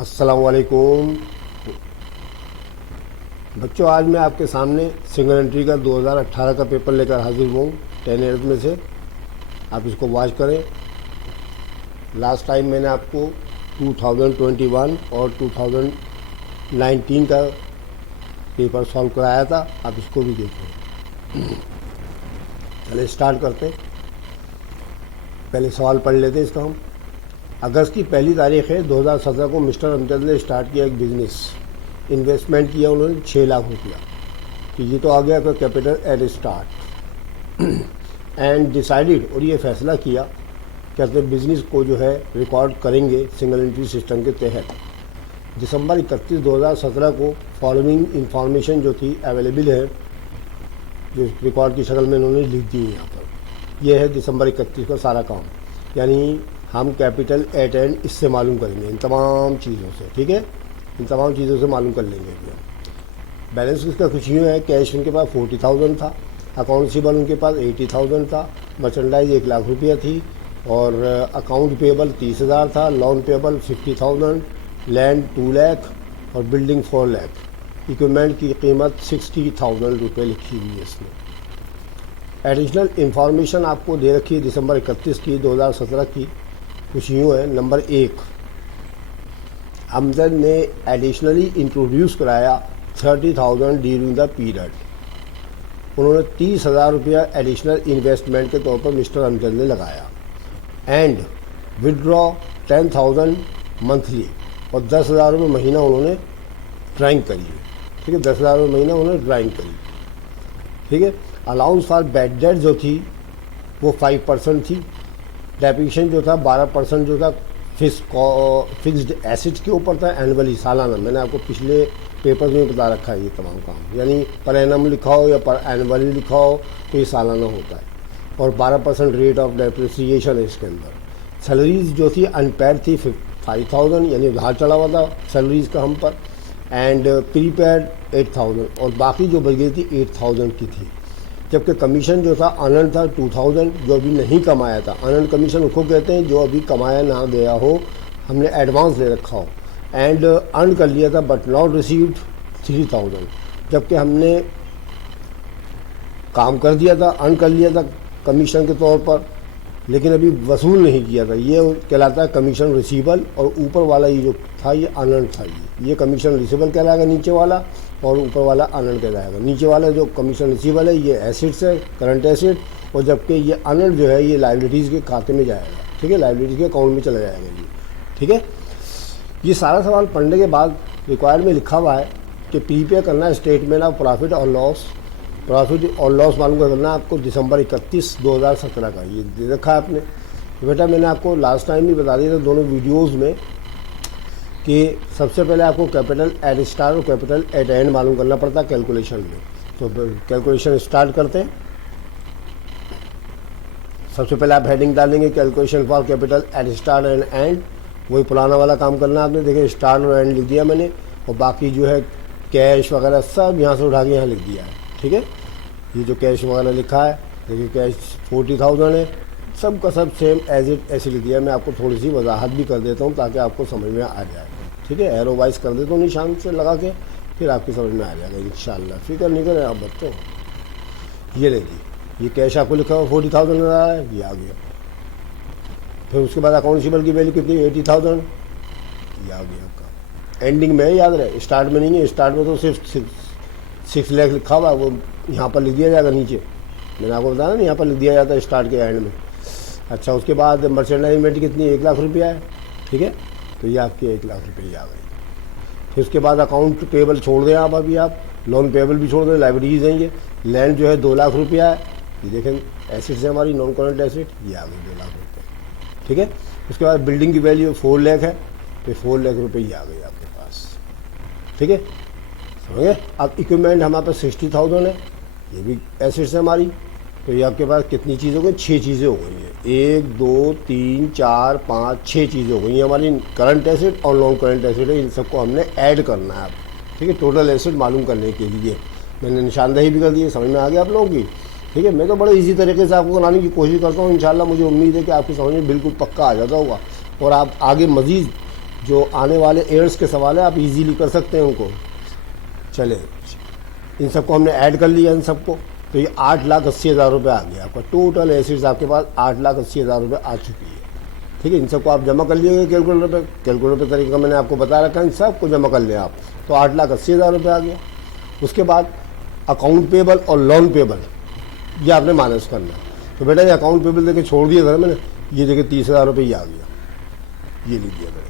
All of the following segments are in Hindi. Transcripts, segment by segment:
अस्सलाम वालेकुम बच्चों, आज मैं आपके सामने सिंगल एंट्री का 2018 का पेपर लेकर हाजिर हूँ 10 ईयर्स में से। आप इसको वॉच करें। लास्ट टाइम मैंने आपको 2021 और 2019 का पेपर सॉल्व कराया था, आप इसको भी देखें। चलिए स्टार्ट करते हैं। पहले सवाल पढ़ लेते हैं इसका हम। अगस्त की पहली तारीख है 2017 को मिस्टर अमजद ने स्टार्ट किया एक बिज़नेस। इन्वेस्टमेंट किया उन्होंने 6 लाख रुपया। तो ये तो आ गया का capital eight start and decided, और ये फैसला किया कहते बिज़नेस को जो है रिकॉर्ड करेंगे सिंगल एंट्री सिस्टम के तहत। दिसंबर 31 2017 को फॉलोइंग इंफॉर्मेशन जो थी अवेलेबल है, जो रिकॉर्ड की शक्ल में उन्होंने लिख दी है यहाँ पर। यह है दिसंबर 31 का सारा काम, यानी हम कैपिटल एट एंड इससे मालूम करेंगे इन तमाम चीज़ों से। ठीक है, इन तमाम चीज़ों से मालूम कर लेंगे भैया। बैलेंस इसका कुछ यूँ है, कैश उनके पास 40,000 था, अकाउंट रिसीवेबल उनके पास 80,000 था, मर्चेंडाइज 1 लाख रुपया थी, और अकाउंट पेबल 30,000 था, लोन पेबल 50,000, लैंड 2 लाख और बिल्डिंग 4 लाख। इक्विपमेंट की कीमत 60,000 रुपये लिखी हुई है इसमें। एडिशनल इंफॉर्मेशन आपको दे रखी है दिसंबर 31 की 2017 की। कुछ यूँ है। नंबर 1, अमजद ने एडिशनली इंट्रोड्यूस कराया 30,000 ड्यूरिंग द पीरियड। उन्होंने 30,000 रुपया एडिशनल इन्वेस्टमेंट के तौर पर मिस्टर अमजद ने लगाया। एंड विदड्रॉ 10,000 मंथली, और 10,000 रुपये महीना उन्होंने ड्राइंग करी। ठीक है, 10,000 रुपये महीना उन्होंने ड्राइंग करी। ठीक है। अलाउंस फॉर बैड डेट जो थी वो 5% थी। डेप्रिसिएशन जो था 12% जो था फिक्स्ड एसेट्स के ऊपर था, एनुअली सालाना। मैंने आपको पिछले पेपर्स में बता रखा है ये तमाम काम, यानी पर एनम लिखा हो या पर एनुअली लिखा हो तो ये सालाना होता है। और 12% रेट ऑफ डेप्रिसिएशन है इसके अंदर। सैलरीज जो थी अनपेड थी 5,000, यानी उधार चढ़ा हुआ था सैलरीज का हम पर। एंड प्रीपेड 8,000, और बाकी जो बच गई थी 8,000 की थी। जबकि कमीशन जो था अर्नड था 2,000, जो अभी नहीं कमाया था। अर्नड कमीशन उसको कहते हैं जो अभी कमाया ना गया हो, हमने एडवांस ले रखा हो। एंड अर्न कर लिया था बट नॉट रिसीव्ड 3,000, जबकि हमने काम कर दिया था, अर्न कर लिया था कमीशन के तौर पर, लेकिन अभी वसूल नहीं किया था। ये कहलाता है कमीशन रिसीवल, और ऊपर वाला ये जो था ये अर्नड था। ये कमीशन रिसीवल कहलाएगा नीचे वाला, और ऊपर वाला अर्नड कहलाएगा। नीचे वाला जो कमीशन रिसीवल है ये एसेट्स है, करंट एसेट, और जबकि ये अर्नड जो है ये लाइबिलिटीज़ के खाते में जाएगा। ठीक है, लाइबिलिटीज़ के अकाउंट में चला जाएगा ये। ठीक है, ये सारा सवाल पढ़ने के बाद रिक्वायर्ड में लिखा हुआ है कि प्रीपेयर करना है स्टेटमेंट ऑफ प्रॉफिट और लॉस। प्रॉफिट और लॉस मालूम करना है आपको दिसंबर 31 2017 का। ये दे रखा है आपने। तो बेटा मैंने आपको लास्ट टाइम भी बता दिया था दोनों वीडियोज़ में कि सबसे पहले आपको कैपिटल एट स्टार्ट और कैपिटल एट एंड मालूम करना पड़ता है कैलकुलेशन में। तो कैलकुलेशन स्टार्ट करते हैं। सबसे पहले आप हेडिंग डालेंगे calculation for capital eight start and and. वही पुराना वाला काम करना आपने। देखिए स्टार्ट और एंड लिख दिया मैंने, और बाकी जो है कैश वगैरह सब यहाँ से उठा के यहाँ लिख दिया है। ठीक है, ये जो कैश वगैरह लिखा है, देखिए कैश 40,000 है, सब का सब सेम एज इट ऐसे लिख दिया। मैं आपको थोड़ी सी वजाहत भी कर देता हूँ ताकि आपको समझ में आ जाए। ठीक है, एरो वाइज कर देता हूँ निशान से लगा के, फिर आपकी समझ में आ जाएगा इंशाल्लाह। फिक्र नहीं करें आप बच्चों। ये देखिए, ये कैश आपको लिखा हुआ 40,000 आ रहा है, ये आ गया। फिर उसके बाद अकाउंट रिसीवेबल की वैल्यू कितनी, 80,000, ये आ गया आपका। एंडिंग में याद रहे, स्टार्ट में नहीं है। स्टार्ट में तो सिर्फ 6 लाख लिखा हुआ है, वो यहाँ पर लिख दिया जाएगा नीचे। मैंने आपको बताया ना, यहाँ पर लिख दिया जाता है स्टार्ट के एंड में। अच्छा, उसके बाद मर्चेंडाइज इन्वेंटरी कितनी, 1 लाख रुपया है। ठीक है, तो ये आपकी 1 लाख रुपये आ गई। फिर उसके बाद अकाउंट पेबल छोड़ दें आप, अभी आप लोन पेबल भी छोड़ दें, लाइबिलिटीज हैं ये। लैंड जो है 2 लाख रुपया है, ये देखें एसेट्स है हमारी, नॉन करंट एसेट, ये आ गई 2 लाख रुपये। ठीक है, उसके बाद बिल्डिंग की वैल्यू 4 लाख है, तो 4 लाख रुपये ये आ गई आपके पास। ठीक है, समझे। अब इक्विपमेंट हमारे पास 60,000 है, ये भी एसेट्स है हमारी। तो ये आपके पास कितनी चीज़ हो गई, 6 चीज़ें हो गई हैं। 1 2 3 4 5 6 चीज़ें हो गई हैं हमारी। करंट एसेट और नॉन करंट एसेट है, इन सबको हमने ऐड करना है अब। ठीक है, टोटल एसेट मालूम करने के लिए मैंने निशानदेही भी कर दी है। समझ में आ गया आप लोगों की। ठीक है, मैं तो बड़े इजी तरीके से आपको कराने की कोशिश करता हूँ। इंशाल्लाह मुझे उम्मीद है कि आपकी समझ में बिल्कुल पक्का आ जाता होगा, और आप आगे मज़ीद जो आने वाले एयर्स के सवाल है आप इजीली कर सकते हैं उनको। चले, इन सबको हमने ऐड कर लिया इन सबको, तो ये 8,80,000 रुपये आ गया आपका। टोटल एसिड्स आपके पास 8,80,000 रुपये आ चुकी है। ठीक है, इन सबको आप जमा कर लीजिए कैलकुलेटर पे। कैलकुलेटर पे तरीका मैंने आपको बता रखा है, इन सबको जमा कर लें आप, तो 8,80,000 रुपये आ गया। उसके बाद अकाउंट पेबल और लोन पेबल ये आपने माइनस करना है। तो बेटा ये अकाउंट पेबल देके छोड़ दिया था मैंने, ये देखिए 30,000 रुपये ये आ गया, ये लिख दिया मैंने।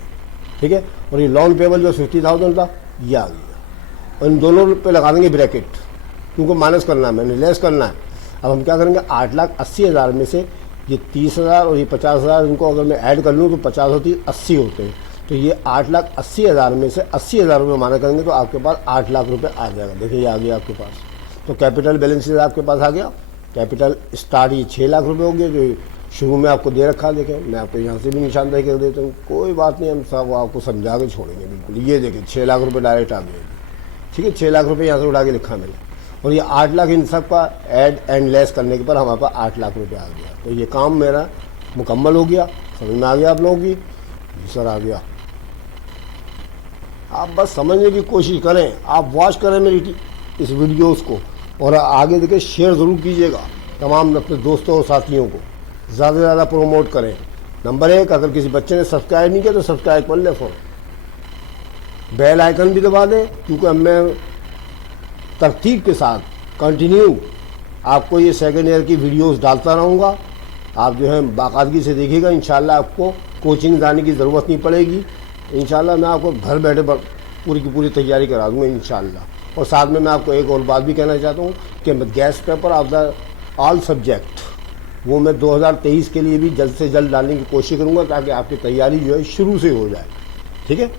ठीक है, और ये लोन पेबल जो 50,000 था ये आ गया, और इन दोनों पे लगा देंगे ब्रैकेट, क्योंकि माइनस करना है, मैंने लेस करना है। अब हम क्या करेंगे, 8,80,000 में से ये 30,000 और ये 50,000 इनको अगर मैं ऐड कर लूँ तो 50 होती 80 होते हैं, तो ये 8,80,000 में से 80,000 रुपये माना करेंगे तो आपके पास 8 लाख रुपये आ जाएगा। देखिए ये आ गया आपके पास। तो कैपिटल बैलेंसेज आपके पास आ गया। कैपिटल स्टार्ट ये 6 लाख रुपये हो गए जो शुरू में आपको दे रखा है। देखें मैं आपको यहाँ से भी निशानदेही कर देता हूँ, कोई बात नहीं, हम सब आपको समझा के छोड़ेंगे बिल्कुल। ये देखें 6 लाख रुपये डायरेक्ट आ गए। ठीक है, 6 लाख रुपये यहाँ से उठा के लिखा मैंने, और ये 8 लाख इन सब का ऐड एंड लेस करने के पर हमारे पास 8 लाख रुपये आ गया। तो ये काम मेरा मुकम्मल हो गया। समझ में आ गया आप लोगों की? जी सर आ गया। आप बस समझने की कोशिश करें, आप वॉच करें मेरी इस वीडियोस को, और आगे देखें शेयर ज़रूर कीजिएगा तमाम अपने दोस्तों और साथियों को, ज़्यादा से ज़्यादा प्रोमोट करें। नंबर 1, अगर किसी बच्चे ने सब्सक्राइब नहीं किया तो सब्सक्राइब कर ले, फ़ोन बेल आइकन भी दबा दें, क्योंकि अब मैं तरतीब के साथ कंटिन्यू आपको ये सेकेंड ईयर की वीडियोस डालता रहूँगा। आप जो है बाकायदगी से देखिएगा, इंशाल्लाह आपको कोचिंग जाने की ज़रूरत नहीं पड़ेगी। इंशाल्लाह मैं आपको घर बैठे पूरी की पूरी तैयारी करा दूँगा इंशाल्लाह। और साथ में मैं आपको एक और बात भी कहना चाहता हूँ कि guest paper of the all subject वो मैं 2023 के लिए भी जल्द से जल्द डालने की कोशिश करूँगा, ताकि आपकी तैयारी जो है शुरू से हो जाए। ठीक है,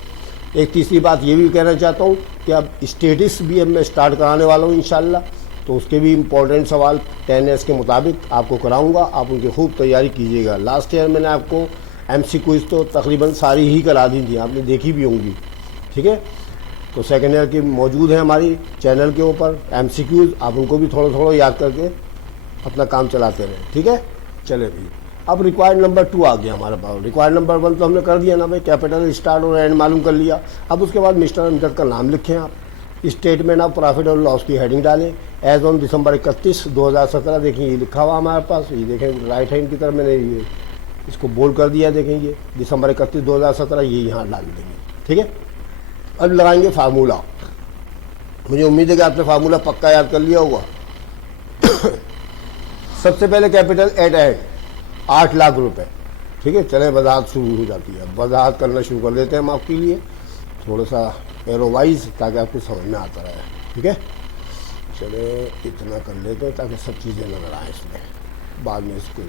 एक तीसरी बात ये भी कहना चाहता हूँ कि अब स्टेटिस भी अब मैं स्टार्ट कराने वाला हूँ इंशाल्लाह, तो उसके भी इम्पोर्टेंट सवाल 10S के मुताबिक आपको कराऊंगा। आप उनकी खूब तैयारी कीजिएगा। लास्ट ईयर मैंने आपको MCQs तो तकरीबन सारी ही करा दी थी, आपने देखी भी होंगी। ठीक है, तो सेकेंड ईयर की मौजूद है हमारी चैनल के ऊपर MCQs, आप उनको भी थोड़ा थोड़ा याद करके अपना काम चलाते रहें। ठीक है, चले भाई। अब रिक्वायर्ड नंबर 2 आ गया हमारे पास। रिक्वायर्ड नंबर 1 तो हमने कर दिया ना भाई, कैपिटल स्टार्ट और एंड मालूम कर लिया। अब उसके बाद मिस्टर अमजद का नाम लिखें आप, स्टेटमेंट ऑफ प्रॉफिट और लॉस की हेडिंग डालें। एज ऑन दिसंबर 31, 2017 देखिए ये लिखा हुआ हमारे पास, ये देखें राइट हैंड की तरफ मैंने ये इसको बोल्ड कर दिया। देखें ये दिसंबर 31, 2017 ये यहाँ डाल देंगे। ठीक है, अब लगाएंगे फार्मूला। मुझे उम्मीद है कि आपने फार्मूला पक्का याद कर लिया होगा। सबसे पहले कैपिटल एट एड 8 लाख रुपए। ठीक है, चले वजाहत शुरू हो जाती है। वजाहत करना शुरू कर देते हैं हम आपके लिए, थोड़ा सा एरो वाइज, ताकि आपको समझ में आता रहे। ठीक है, चले इतना कर लेते हैं ताकि सब चीज़ें नजर आए इसमें, बाद में इसको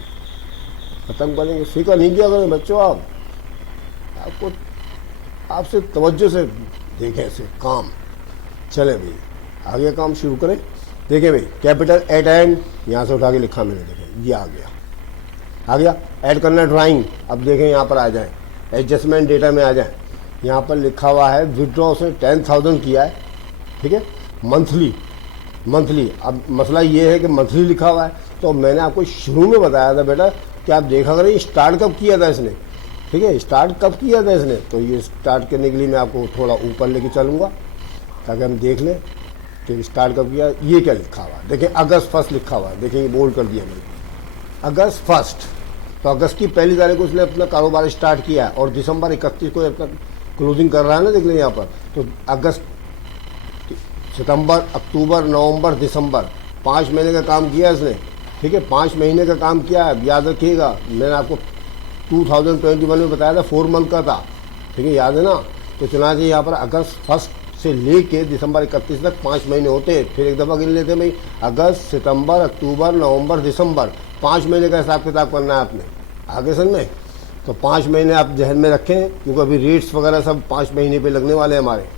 ख़त्म करेंगे। फिक्र नहीं किया करें बच्चों, आपको आपसे तवज्जो से देखें ऐसे काम। चले भाई आगे काम शुरू करें। देखिए भाई कैपिटल एट एंड यहाँ से उठा के लिखा मैंने, देखें ये आ गया। ऐड करना ड्राइंग। अब देखें यहाँ पर आ जाए, एडजस्टमेंट डेटा में आ जाए। यहाँ पर लिखा हुआ है विड्रॉ से 10,000 किया है। ठीक है, मंथली। अब मसला ये है कि मंथली लिखा हुआ है, तो मैंने आपको शुरू में बताया था बेटा कि आप देखा करें स्टार्ट कब किया था इसने। ठीक है, स्टार्ट कब किया था इसने, तो ये स्टार्ट करने के लिए मैं आपको थोड़ा ऊपर लेके चलूँगा ताकि हम देख लें कि स्टार्ट कब किया। ये क्या लिखा हुआ है, देखिए अगस्त 1 लिखा हुआ है। देखिए ये बोल्ड कर दिया मैंने, अगस्त 1। तो अगस्त की 1 तारीख को उसने अपना कारोबार स्टार्ट किया है और दिसंबर 31 को अपना क्लोजिंग कर रहा है ना, देख लें यहाँ पर। तो अगस्त, सितंबर, अक्टूबर, नवंबर, दिसंबर 5 महीने का काम किया इसने। ठीक है, 5 महीने का काम किया है। याद रखिएगा मैंने आपको 2021 में बताया था 4 मंथ का था। ठीक है, याद है ना। तो चुनाचे यहाँ पर अगस्त 1 से लेके दिसंबर 31 तक 5 महीने होते हैं। फिर एक दफ़ा गिन लेते हैं भाई, अगस्त, सितंबर, अक्टूबर, नवंबर, दिसंबर, 5 महीने का हिसाब किताब करना है आपने। आगे समझ में, तो 5 महीने आप जहन में रखें, क्योंकि अभी रेट्स वगैरह सब 5 महीने पे लगने वाले हैं हमारे।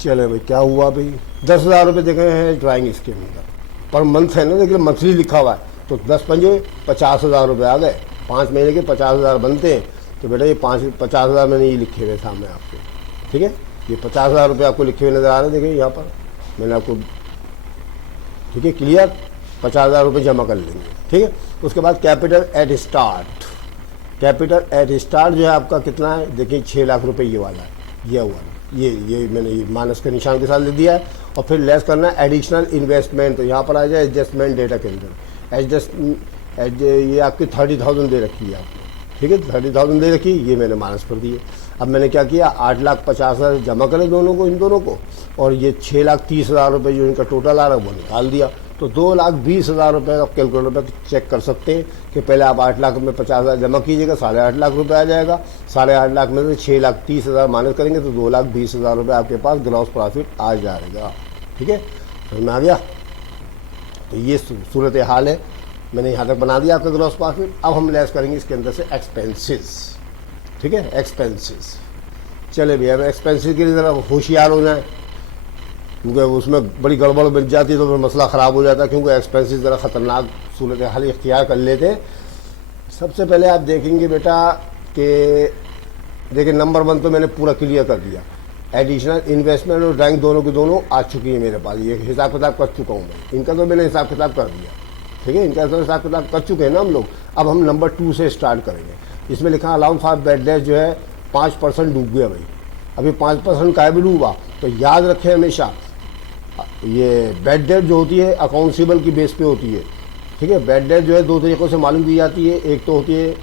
चले भाई क्या हुआ भाई, 10,000 रुपये देखे हैं ड्राइंग इसके अंदर पर मंथ है ना, देखिए मंथली लिखा हुआ है। तो 10 पंजे 50,000 रुपये आ गए। 5 महीने के 50,000 बनते हैं। तो बेटा ये 50,000 मैंने ये लिखे हुए सामने आपको। ठीक है, ये 50,000 रुपये आपको लिखे हुए नजर आ रहे हैं। देखिए यहाँ पर मैंने आपको, ठीक है क्लियर, 50,000 रुपये जमा कर लेंगे। ठीक है, उसके बाद capital eight start capital eight start जो है आपका कितना है, देखिए 6 लाख रुपए ये वाला है, ये हुआ ये मैंने ये माइनस के निशान के साथ लिख दिया है। और फिर लेस करना है एडिशनल इन्वेस्टमेंट, तो यहाँ पर आ जाए एडजस्टमेंट डेटा के अंदर ये आपकी 30,000 दे रखी है आपने, ठीक है 30,000 दे रखी, ये मैंने माइनस कर दिए। अब मैंने क्या किया, 8,50,000 जमा करे दोनों को, इन दोनों को, और ये 6,30,000 रुपये जो इनका टोटल आ रहा है वो निकाल दिया। तो 2,20,000 रुपये आप कैलकुलेटर पर चेक कर सकते हैं कि पहले आप 8 लाख में 50,000 जमा कीजिएगा, 8.5 लाख रुपये आ जाएगा। 8.5 लाख में से 6,30,000 माइनस करेंगे तो 2,20,000 रुपये आपके पास ग्रॉस प्रॉफिट आ जाएगा। ठीक है, समझ में आ गया। तो ये सूरत हाल है, मैंने यहाँ तक बना दिया आपका ग्रॉस प्रॉफिट। अब हम लेस करेंगे इसके अंदर से एक्सपेंसेस। ठीक है, एक्सपेंसेस। चले भैया, अब एक्सपेंसेस के लिए ज़रा होशियार हो जाए, क्योंकि उसमें बड़ी गड़बड़ बच जाती है तो फिर मसला ख़राब हो जाता है, क्योंकि एक्सपेंसेस ज़रा ख़तरनाक सूरत हाल इख्तियार कर लेते हैं। सबसे पहले आप देखेंगे बेटा कि देखिए नंबर 1 तो मैंने पूरा क्लियर कर दिया, एडिशनल इन्वेस्टमेंट और ड्राइंग दोनों की दोनों आ चुकी है मेरे पास, ये हिसाब किताब कर चुका हूँ मैं, इनका तो मैंने हिसाब किताब कर दिया। ठीक है, इनका तो हिसाब किताब कर चुके हैं ना हम लोग। अब हम नंबर 2 से स्टार्ट करेंगे। इसमें लिखा अलाउंस फॉर बैड डेट जो है 5% डूब गया भाई। अभी 5% का भी डूबा, तो याद रखें हमेशा ये बैड डेट जो होती है अकाउंटेबल की बेस पे होती है। ठीक है, बैड डेट जो है 2 तरीक़ों से मालूम की जाती है, एक तो होती है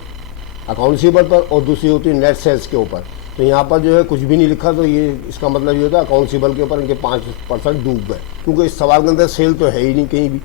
अकाउंटेबल पर और दूसरी होती है नेट सेल्स के ऊपर। तो यहाँ पर जो है कुछ भी नहीं लिखा, तो ये इसका मतलब ये होता है अकाउंटेबल के ऊपर इनके 5% डूब गए, क्योंकि इस सवाल के अंदर सेल तो है ही नहीं कहीं भी।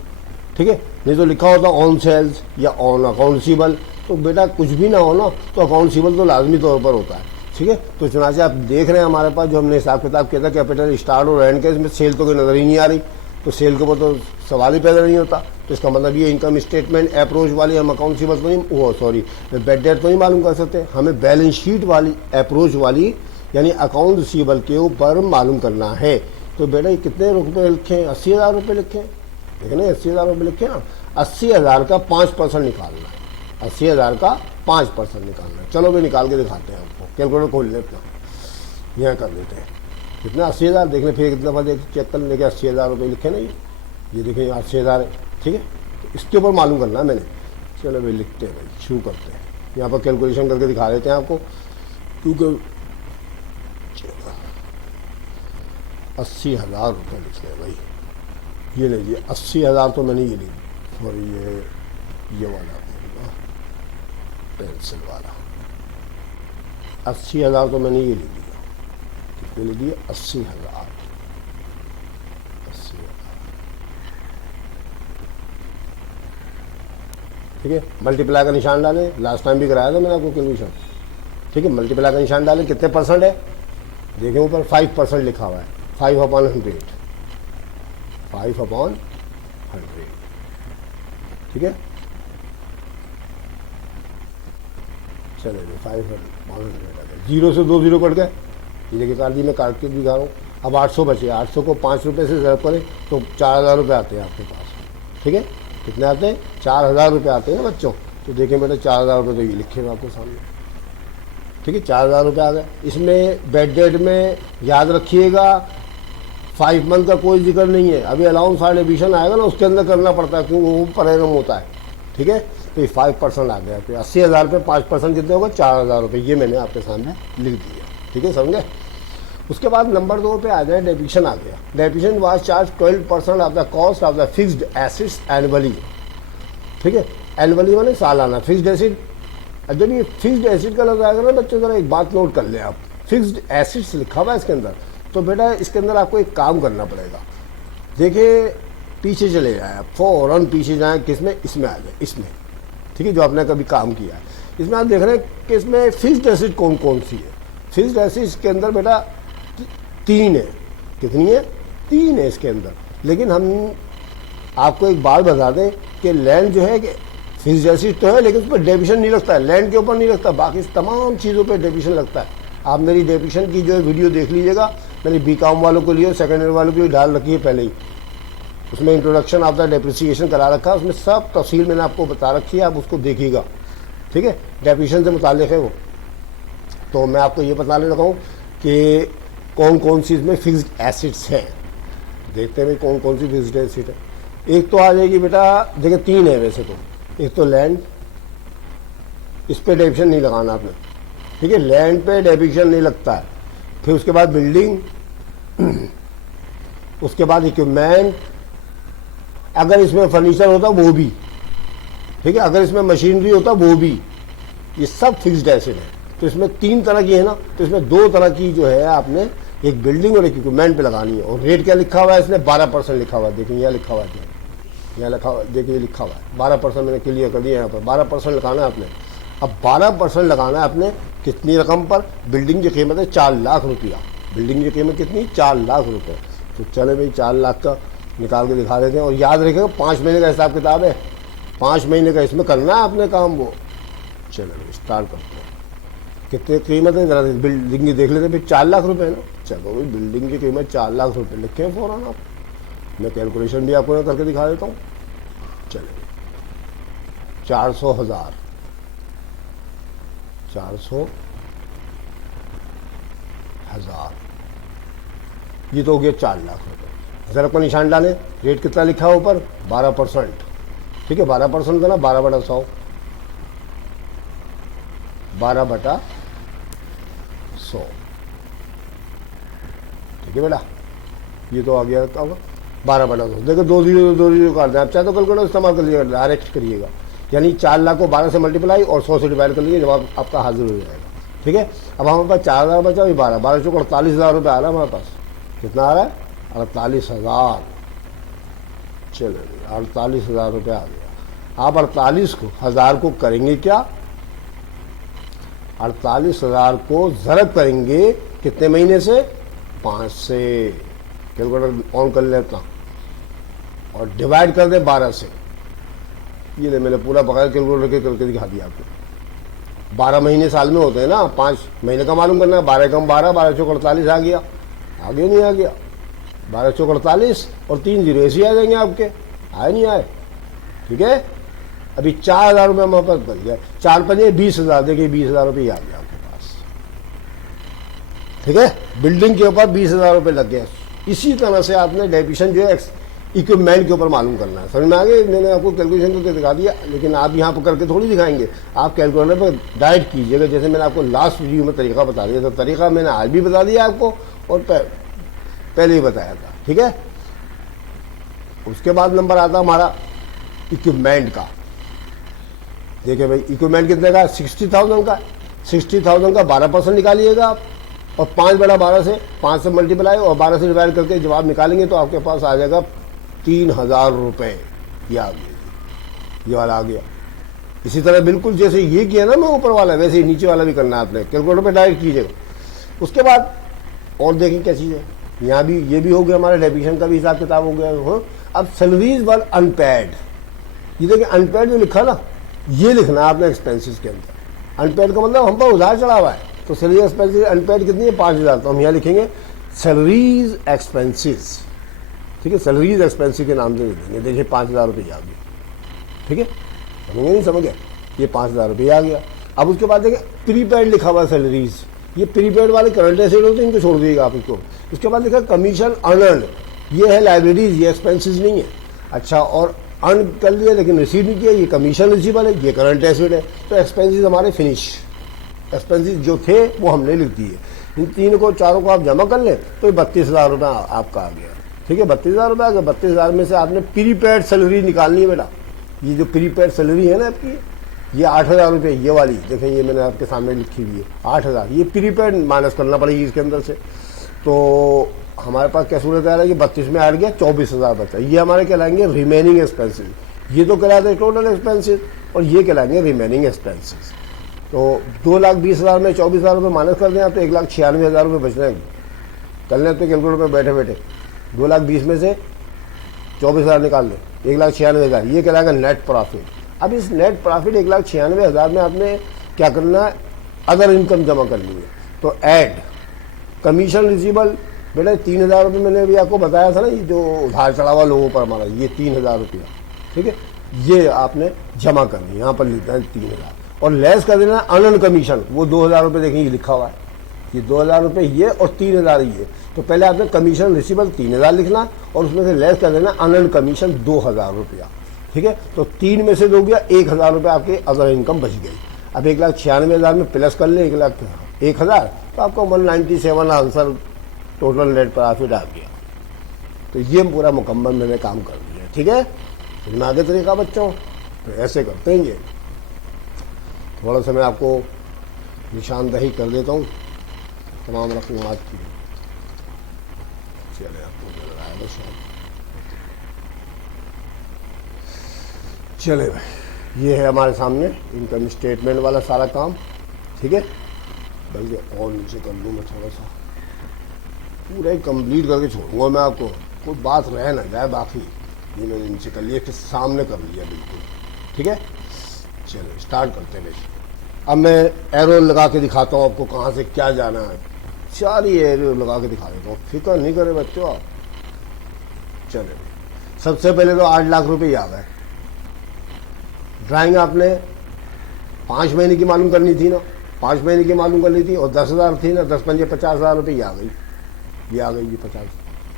ठीक है, नहीं तो लिखा होता ऑन सेल्स या ऑन अकाउंटेबल, तो बेटा कुछ भी ना हो ना तो अकाउंटेबल तो लाजमी तौर पर होता है। ठीक है, तो चुनाचे आप देख रहे हैं हमारे पास जो हमने हिसाब किताब किया था कैपिटल स्टार्ट और एंड के, इसमें सेल तो कोई नज़र ही नहीं आ रही, तो सेल के ऊपर तो सवाल ही पैदा नहीं होता। तो इसका मतलब ये इनकम स्टेटमेंट अप्रोच वाली हम अकाउंटेबल तो नहीं, वो सॉरी बैड डेट तो नहीं मालूम कर सकते, हमें बैलेंस शीट वाली अप्रोच वाली यानी अकाउंट रिसीवेबल के ऊपर मालूम करना है। तो बेटा ये कितने रुपये लिखे हैं, 80,000 रुपये लिखे हैं, ठीक है ना, 80,000 रुपये लिखे ना, 80,000 का 5% निकालना है, 80,000 का 5% निकालना है। चलो भाई निकाल के दिखाते हैं आपको, कैलकुलेटर खोल लेते हैं, यहाँ कर लेते हैं कितना 80,000 देख लें, फिर कितना बार चेक कर लेके 80,000 रुपये लिखे ना, ये देखिए 80,000 है। ठीक है, तो इसके ऊपर मालूम करना है मैंने। चलो भाई लिखते हैं भाई, शुरू करते हैं, यहाँ पर कैलकुलेशन करके दिखा देते हैं आपको, क्योंकि 80,000 रुपये लिखते हैं भाई, ये लीजिए 80,000 तो मैंने ये लिखी, और ये वाला पेंसिल वाला 80,000 तो मैंने ये लिख दिया, कितने लिख दिए 80,000। ठीक है, मल्टीप्लाई का निशान डालें, लास्ट टाइम भी कराया था मैंने आपको कैलकुलेशन। ठीक है, मल्टीप्लाई का निशान डालें, कितने परसेंट है देखें ऊपर 5% लिखा हुआ है, 5/100, 5/100। ठीक है, चलिए 5/100, 0 से 2 0 कट गए, ये देखिए काट दी, मैं काट के दिखा रहा हूँ। अब 800 बचे, 800 को 5 रुपये से ज़रूर करें तो 4,000 रुपये आते हैं आपके पास। ठीक है, कितने आते हैं 4,000 रुपये आते हैं ना बच्चों, तो देखें बेटा 4,000 रुपये तो ये लिखे हैं आपके सामने। ठीक है, 4,000 रुपये आ गए। इसमें बेड डेट में याद रखिएगा 5 मंथ का कोई जिक्र नहीं है, अभी अलाउंस फॉर एडिशन आएगा ना उसके अंदर करना पड़ता है, क्योंकि वो परिणाम होता है। ठीक है, तो ये 5% आ गया, तो 80,000 पे 5% कितने होगा 4,000 रुपये, ये मैंने आपके सामने लिख दिया। ठीक है, समझे। उसके बाद नंबर 2 पे आ जाए, डेप्रिसिएशन आ गया। Depreciation was charge 12% of the cost of the fixed assets annually. ठीक है, एनुअली माने सालाना, फिक्स्ड एसेट। जब ये फिक्स्ड एसेट का लग आएगा ना बच्चों, जरा एक बात नोट कर लें आप, फिक्स्ड एसेट्स लिखा हुआ है इसके अंदर, तो बेटा इसके अंदर आपको एक काम करना पड़ेगा। देखिए पीछे चले जाए आप, फौरन पीछे जाए, किसमें, इसमें आ जाए, इसमें। ठीक है, जो आपने कभी काम किया है इसमें आप देख रहे हैं कि इसमें फिक्स्ड एसेट कौन कौन सी है। फिक्स्ड एसेट्स के अंदर बेटा 3 है, कितनी है 3 है इसके अंदर। लेकिन हम आपको एक बात बता दें कि लैंड जो है कि फिक्स्ड एसेट तो है, लेकिन उस पर डेप्रिसिएशन नहीं लगता है, लैंड के ऊपर नहीं लगता, बाकी तमाम चीज़ों पर डेप्रिसिएशन लगता है। आप मेरी डेप्रिसिएशन की जो है वीडियो देख लीजिएगा, मैंने बीकॉम वालों के लिए, सेकेंड ईयर वालों के लिए डाल रखी है पहले ही, उसमें इंट्रोडक्शन ऑफ द डेप्रिसिएशन करा रखा है, उसमें सब तफसील मैंने आपको बता रखी है, आप उसको देखिएगा। ठीक है, डेप्रिसिएशन से मुताल्लिक़ है वो। तो मैं आपको ये बताने लगा हूँ कि कौन कौन सी इसमें फिक्स्ड एसेट्स हैं। देखते हैं कौन कौन सी फिक्स्ड एसेट है। एक तो आ जाएगी बेटा, देखिए 3 है वैसे तो, एक तो लैंड, इस पे डेबिशन नहीं लगाना आपने, ठीक है। लैंड पे डेबिशन नहीं लगता है। फिर उसके बाद बिल्डिंग, उसके बाद इक्विपमेंट, अगर इसमें फर्नीचर होता वो भी, ठीक है, अगर इसमें मशीनरी होता वो भी, ये सब फिक्स्ड एसेट है। तो इसमें 3 तरह की है ना, तो इसमें 2 तरह की जो है आपने एक बिल्डिंग और एक इक्विपमेंट पे लगानी है। और रेट क्या लिखा हुआ है इसने, 12% लिखा हुआ है। देखिए यहाँ लिखा हुआ है, यहाँ लिखा हुआ, देखिए लिखा हुआ है 12%। मैंने क्लियर कर दिया यहाँ पर 12% लगाना है आपने। अब 12% लगाना है आपने कितनी रकम पर, बिल्डिंग की कीमत है 4 लाख रुपया। बिल्डिंग की कीमत कितनी, 4 लाख रुपये। तो चले भाई 4 लाख का निकाल के दिखा देते हैं। और याद रखिएगा 5 महीने का हिसाब किताब है, 5 महीने का इसमें करना है आपने काम। वो चलो स्टार्ट करते हैं। कितने कीमत है जरा बिल्डिंग की देख लेते हैं। फिर 4 लाख रुपये है ना, चलो भाई बिल्डिंग की कीमत 4 लाख रुपये लिखे हैं फ़ौरन आप। मैं कैलकुलेशन भी आपको करके दिखा देता हूँ। चलो 400,000, 400,000, ये तो हो गया 4 लाख रुपये। ज़रा को निशान डालें। रेट कितना लिखा है ऊपर, 12%, ठीक है। 12% था ना, 12/100, 12/100, ठीक है बेटा। ये तो आ गया था 12/100। देखो 2 जीरो कर दें आप, चाहे तो कैलकुलेटर इस्तेमाल कर लीजिएगा, डायरेक्ट करिएगा। यानी 4 लाख को 12 से मल्टीप्लाई और 100 से डिवाइड कर लीजिए, जवाब आपका हाजिर हो जाएगा, ठीक है। अब हमारे पास 4,000 बचा, 12 चौक 48,000 रुपये आ रहा है हमारे पास। कितना आ रहा है, 48,000। चलो 48,000 रुपये आ गया। आप 48 को 1000 को करेंगे क्या, 48,000 को ज़रब करेंगे कितने महीने से, 5 से। कैलकुलेटर ऑन कर लेता और डिवाइड कर दे 12 से। ये ले मैंने पूरा बकाया कैलकुलेटर करके दिखा दिया आपको। 12 महीने साल में होते हैं ना, 5 महीने का मालूम करना है। 12 कम 12, 12 चौक 48 आ गया, आगे नहीं आ गया। 12 चौक 48 और 3 जीरो ऐसे आ जाएंगे आपके, आए नहीं आए, ठीक है। अभी 4,000 रुपये हमारे पास बच गया। 4 पंजे 20,000, देखिए 20,000 रुपये आ गया आपके पास, ठीक है। बिल्डिंग के ऊपर 20,000 रुपये लग गए। इसी तरह से आपने डेबिशन जो है इक्विपमेंट के ऊपर मालूम करना है। समझ में आ गया, मैंने आपको कैलकुलेशन करके दिखा दिया, लेकिन आप यहाँ पर करके थोड़ी दिखाएंगे, आप कैलकुलेटर पर डायरेक्ट कीजिएगा। जैसे मैंने आपको लास्ट वीडियो में तरीका बता दिया, तो तरीका मैंने आज भी बता दिया आपको और पहले ही बताया था, ठीक है। उसके बाद नंबर आता हमारा इक्विपमेंट का। देखिए भाई इक्विपमेंट कितने का, 60,000 का। 60,000 का 12% निकालिएगा आप, और 5/12 से 5 से मल्टीप्लाई और 12 से डिवाइड करके जवाब निकालेंगे तो आपके पास आ जाएगा 3,000 रुपये। ये आ गया, ये वाला आ गया। इसी तरह बिल्कुल जैसे ये किया ना मैं ऊपर वाला, वैसे ही नीचे वाला भी करना है आपने। कैलकुलेटर पे डायरेक्ट कीजिएगा। उसके बाद और देखें क्या चीज़ है, यहाँ भी ये भी हो गया हमारा, डेबिशन का भी हिसाब किताब हो गया। हो अब सैलरीज वर अनपेड। ये देखिए अनपेड जो लिखा ना, ये लिखना है आपने एक्सपेंसेस के अंदर। अनपेड का मतलब हम पर उधार चढ़ा हुआ है, तो सैलरी एक्सपेंसेस अनपेड कितनी है, 5,000। तो हम यहाँ लिखेंगे सैलरीज एक्सपेंसेस, ठीक है। सैलरीज एक्सपेंसिस के नाम से लिख देंगे। देखिए 5,000 रुपये आ गया, ठीक है। समझेंगे नहीं समझ गए, ये 5,000 रुपये आ गया। अब उसके बाद देखिए प्रीपेड लिखा हुआ सैलरीज, ये प्रीपेड वाले करंट एसेट होते हैं, इनको छोड़ दीजिएगा आप इसको। उसके बाद देखा कमीशन अर्नड, ये है लाइब्रेरीज, ये एक्सपेंसिस नहीं है। अच्छा, और अर्न कर लिया लेकिन रिसीव नहीं किया, ये कमीशन रिसीवेबल है, ये करंट एसेट है। तो एक्सपेंसिस हमारे फिनिश। एक्सपेंसिस जो थे वो हमने लिख दिए। इन तीनों को चारों को आप जमा कर लें तो ये 32,000 रुपये आपका आ गया, ठीक है। 32,000 रुपये आ गया। 32,000 में से आपने प्रीपेड सैलरी निकालनी है बेटा। ये जो प्रीपेड सैलरी है ना आपकी, ये 8,000 रुपये, ये वाली देखें, ये मैंने आपके सामने लिखी हुई है 8,000। ये प्रीपेड माइनस करना पड़ेगी इसके अंदर से। तो हमारे पास क्या सूरत आ रहा है कि 32 में आ गया, 24,000 बचा। ये हमारे कहलाएंगे रिमेनिंग एक्सपेंसिस। ये तो कहलाते हैं टोटल एक्सपेंसिस, और ये कहलाएंगे रिमेनिंग एक्सपेंसिस। तो 2,20,000 में 24,000 रुपये माइनस कर दें आप, तो 1,96,000 रुपये बच रहे हैं। कर लें तो कैलकुलेटर पर बैठे बैठे 2,20,000 में से 24,000 निकाल लें, 1,96,000, ये कहलाएगा नेट प्रॉफिट। अब इस नेट प्रॉफिट 1,96,000 में आपने क्या करना है, अदर इनकम जमा करनी है। तो ऐड कमीशन रिसीवेबल, बेटा 3,000 रुपये मैंने अभी आपको बताया था ना, ये जो उधार चढ़ा हुआ लोगों पर हमारा, ये 3,000 रुपया, ठीक है। ये आपने जमा करनी है, यहाँ पर लिखना है 3,000, और लेस कर देना अनन कमीशन, वो 2,000 रुपये देखेंगे लिखा हुआ है, ये 2,000 रुपये ये और 3,000 ये। तो पहले आपने कमीशन रिसीवेबल 3,000 लिखना, और उसमें से लेस कर देना अनन कमीशन 2,000 रुपया, ठीक है। तो 3 में से 2 गया, 1,000 रुपये आपके अदर इनकम बच गई। अब 1,96,000 में प्लस कर ले 1,01,000 तो आपको 197 आंसर टोटल नेट प्रॉफिट आ गया। तो ये पूरा मुकम्मल मैंने काम कर दिया। ठीक है, इसमें आगे तरीका बच्चों तो ऐसे करते हैं। ये थोड़ा सा मैं आपको निशानदही कर देता हूँ तमाम रकूमात की। चले आपको नजर आएगा शायद। चले भाई, ये है हमारे सामने इनकम स्टेटमेंट वाला सारा काम। ठीक है, बल्कि और नीचे कर लूँ मैं थोड़ा सा, पूरा ही कंप्लीट करके छोड़ूंगा मैं आपको, कोई बात रह ना जाए बाकी। ये मैंने नीचे कर लिया, फिर सामने कर लिया बिल्कुल। ठीक है, चलो स्टार्ट करते हैं भाई। अब मैं एरो लगा के दिखाता हूँ आपको कहाँ से क्या जाना है। सारी एरो लगा के दिखा देता हूँ, फिक्र नहीं करे बच्चों आप। चले, सबसे पहले तो 8 लाख रुपए ही आ गए। ड्राइंग आपने 5 महीने की मालूम करनी थी ना, 5 महीने की मालूम करनी थी और 10,000 थी ना, 10 पंजे 50,000 रुपये आ गई। ये आ गई जी 50,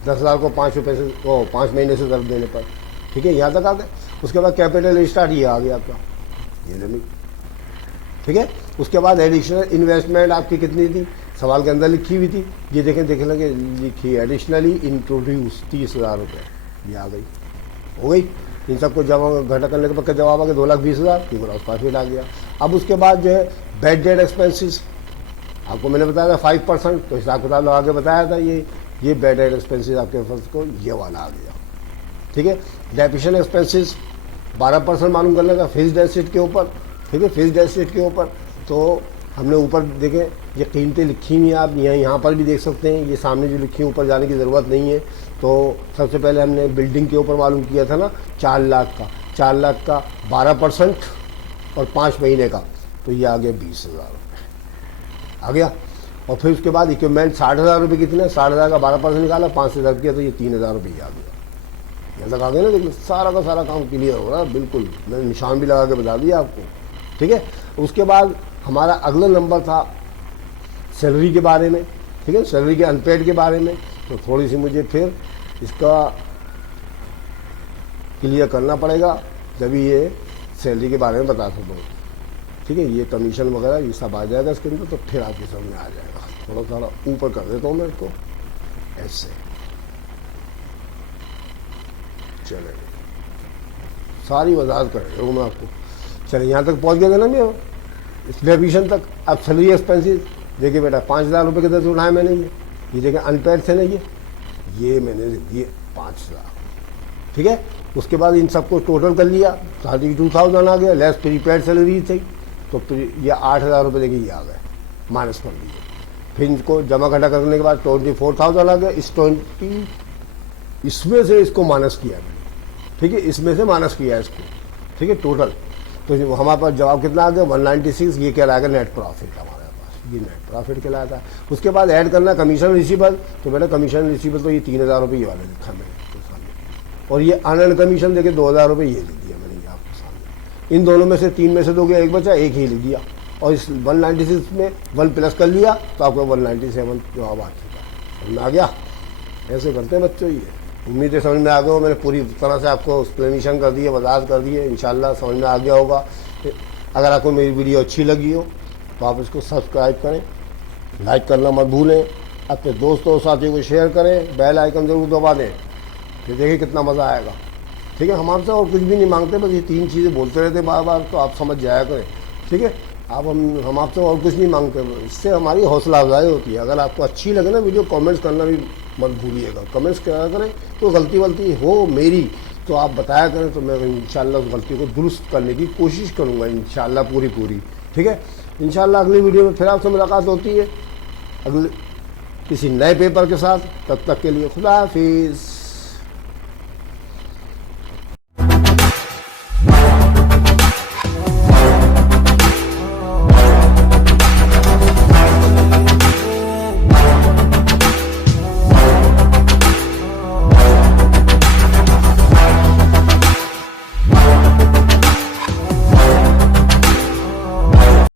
10,000 को 5 रुपये से 5 महीने से दर्द देने पर। ठीक है, यहाँ तक आ गए। उसके बाद कैपिटल स्टार्ट ये आ गया आपका, ये लिमिट। ठीक है, उसके बाद एडिशनल इन्वेस्टमेंट आपकी कितनी थी, सवाल के अंदर लिखी हुई थी। ये देखें देख लगे लिखी, एडिशनली इंट्रोड्यूस 30,000 रुपये, ये आ गई, हो गई। इन सबको जमा घटा करने के बाद जवाब आ गया 2,20,000 की ग्रॉस प्रॉफिट आ गया। अब उसके बाद जो है बैड डेट एक्सपेंसिस, आपको मैंने बताया था 5%, तो हिसाब किताब लगा के बताया था। ये बैड डेट एक्सपेंसिस आपके फर्स्ट को ये वाला आ गया। ठीक है, डेप्रिसिएशन एक्सपेंसिस 12% मालूम करने का फिक्स्ड एसेट के ऊपर। ठीक है, फिक्स्ड एसेट के ऊपर तो हमने ऊपर देखें ये कीमतें लिखी हुई हैं, आप यहाँ पर भी देख सकते हैं। ये सामने जो लिखी है ऊपर जाने की ज़रूरत नहीं है। तो सबसे पहले हमने बिल्डिंग के ऊपर मालूम किया था ना 4 लाख का, 4 लाख का 12% और 5 महीने का, तो ये आ गया 20,000 रुपये आ गया। और फिर उसके बाद इक्विपमेंट 60,000 रुपये कितने, 60,000 का 12% निकाला, 5 से रख दिया, तो ये 3,000 रुपये आ गया। यहाँ तक आ गया ना, देखिए सारा का सारा काम क्लियर हो रहा है बिल्कुल। मैंने निशान भी लगा के बता दिया आपको। ठीक है, उसके बाद हमारा अगला नंबर था सैलरी के बारे में। ठीक है, सैलरी के अनपेड के बारे में। तो थोड़ी सी मुझे फिर इसका क्लियर करना पड़ेगा जब ये सैलरी के बारे में बता सकूँ। ठीक है, ये कमीशन वगैरह ये सब आ जाएगा इसके अंदर, तो फिर आपके समझ में आ जाएगा। थोड़ा थोड़ा ऊपर कर देता हूँ मैं इसको ऐसे। चले, सारी वजाहत कर रहा हूँ मैं आपको। चलिए यहाँ तक पहुँच गया ना मैं इस डेबिशन तक। अब सैलरी एक्सपेंसिस देखिए बेटा 5,000 रुपये किधर से उठाए मैंने, ये देखिए अनपेड थे ना, ये मैंने दिए 5,000। ठीक है, उसके बाद इन सबको टोटल कर लिया, 32,000 आ गया, लेस प्रीपेड सैलरी थी, तो ये 8,000 रुपये देखिए ये आ गए, माइनस कर दिए। फिर इनको जमा घटा करने के बाद 24,000 आ गया। इसमें से इसको माइनस किया मैंने। ठीक है, इसमें से माइनस किया इसको। ठीक है, टोटल तो हमारे पास जवाब कितना आ गया 196। ये क्या लाएगा नेट प्रॉफिट हमारे पास, ये नेट प्रॉफिट कहलाता है। उसके बाद ऐड करना कमीशन रिसीबल, तो बेटा कमीशन रिसीबल तो ये 3,000 रुपये ये वाले लिखा मैंने तो सामने। और ये अनअर्न कमीशन देके 2,000 रुपये ये लिख दिया मैंने आपके सामने। इन दोनों में से 3 में से 2 गया, एक बचा, एक ही लिख दिया। और इस 196 में 1 प्लस कर लिया तो आपको 197 जवाब आ चुका है। समझ में आ गया? ऐसे करते हैं बच्चों। ये उम्मीद है समझ में आ गया हो। मैंने पूरी तरह से आपको एक्सप्लेनेशन कर दी है, वजाहत कर दी है। इंशाल्लाह समझ में आ गया होगा। अगर आपको मेरी वीडियो अच्छी लगी हो तो आप इसको सब्सक्राइब करें, लाइक करना मत भूलें, अपने दोस्तों और साथियों को शेयर करें, बेल आइकन जरूर दबा दें। फिर देखिए कितना मज़ा आएगा। ठीक है, हम आपसे और कुछ भी नहीं मांगते, बस ये 3 चीज़ें बोलते रहते बार बार, तो आप समझ जाया करें। ठीक है, आप हम आपसे और कुछ नहीं मांगते, इससे हमारी हौसला अफजाई होती है। अगर आपको अच्छी लगे ना वीडियो, कमेंट्स करना भी मत भूलिएगा। कमेंट्स क्या करें, तो गलती वलती हो मेरी तो आप बताया करें, तो मैं इंशाल्लाह उस गलती को दुरुस्त करने की कोशिश करूँगा इंशाल्लाह पूरी। ठीक है, इंशाल्लाह अगली वीडियो में फिर आपसे मुलाकात होती है अगले किसी नए पेपर के साथ। तब तक के लिए खुदा हाफिज़।